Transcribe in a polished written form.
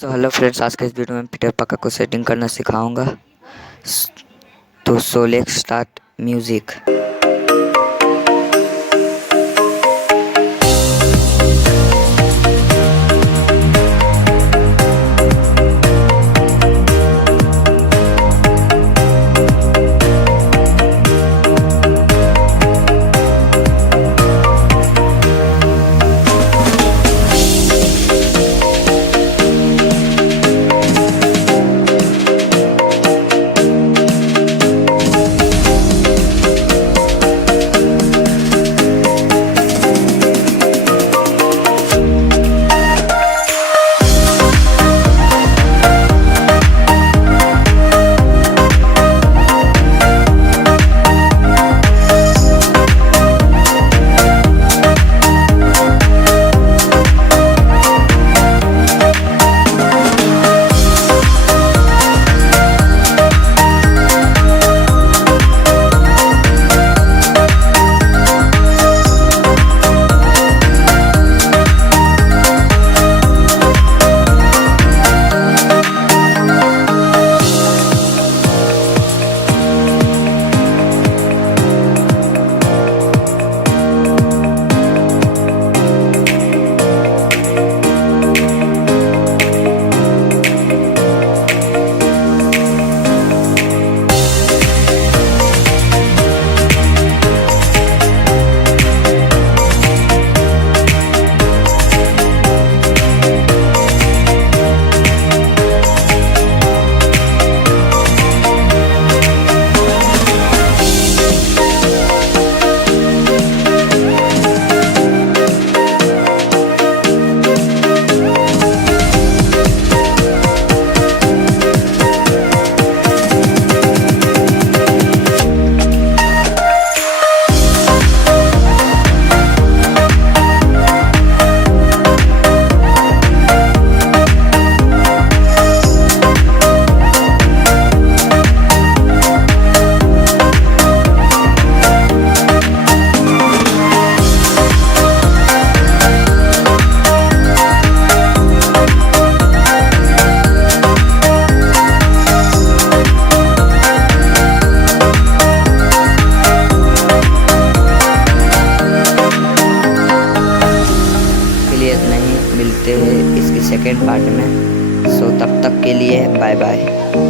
तो hello friends, आज के इस वीडियो में पीटर पाकर को सेटिंग करना सिखाऊंगा। तो लेट्स स्टार्ट म्यूजिक। नहीं मिलते हैं इसके सेकेंड पार्ट में। तब तक के लिए बाय बाय।